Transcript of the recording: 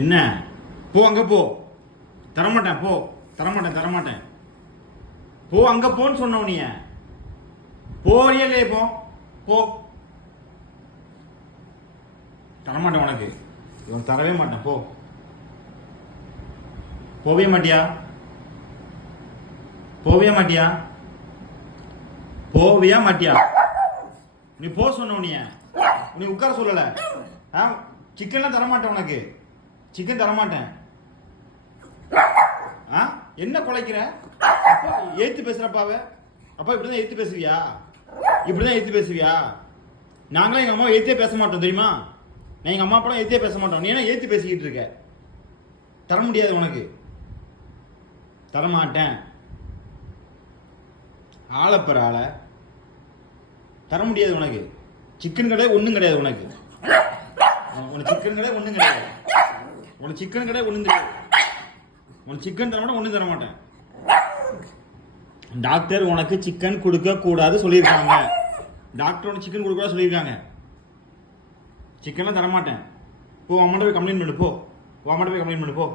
என்ன? போ அங்க போ. தரமாட்டேன் போ. தரமாட்டேன். போ அங்க போன்னு சொன்ன நீ. போறியே இல்லையே போ. போ. தரமாட்டேன் உனக்கு. இவன் தரவே மாட்டேன் போ. போவே மாட்டியா? நீ போ சொன்ன நீ உட்கார சொல்லல. சிக்கன்லாம் தரமாட்டேன் உனக்கு. சிக்கன் தரமாட்டேன். என்ன குலைக்கிற? ஏத்து பேசுறப்பாவ அப்பா இப்படிதான் ஏத்து பேசுவியா? நாங்களும் எங்க அம்மா ஏத்தே பேச மாட்டோம் தெரியுமா? நான் எங்க அம்மா அப்பா ஏத்தே பேச மாட்டோம். நீ என்ன ஏத்து பேசிக்கிட்டு இருக்க? தர முடியாது உனக்கு. தரமாட்டேன். ஆளப்பற ஆள தர முடியாது உனக்கு. சிக்கன் கிடையாது ஒண்ணும் கிடையாது உனக்கு. சிக்கன் கிடையாது ஒண்ணும் கிடையாது. உனக்கு சிக்கன் தரமாட்டேன், ஒண்ணும் தரமாட்டேன். டாக்டர் உனக்கு சிக்கன் கொடுக்க கூடாது சொல்லியிருக்காங்க. சிக்கன்லாம் தரமாட்டேன். போ அம்மாட்ட போய் கம்ப்ளைண்ட் பண்ணு போ.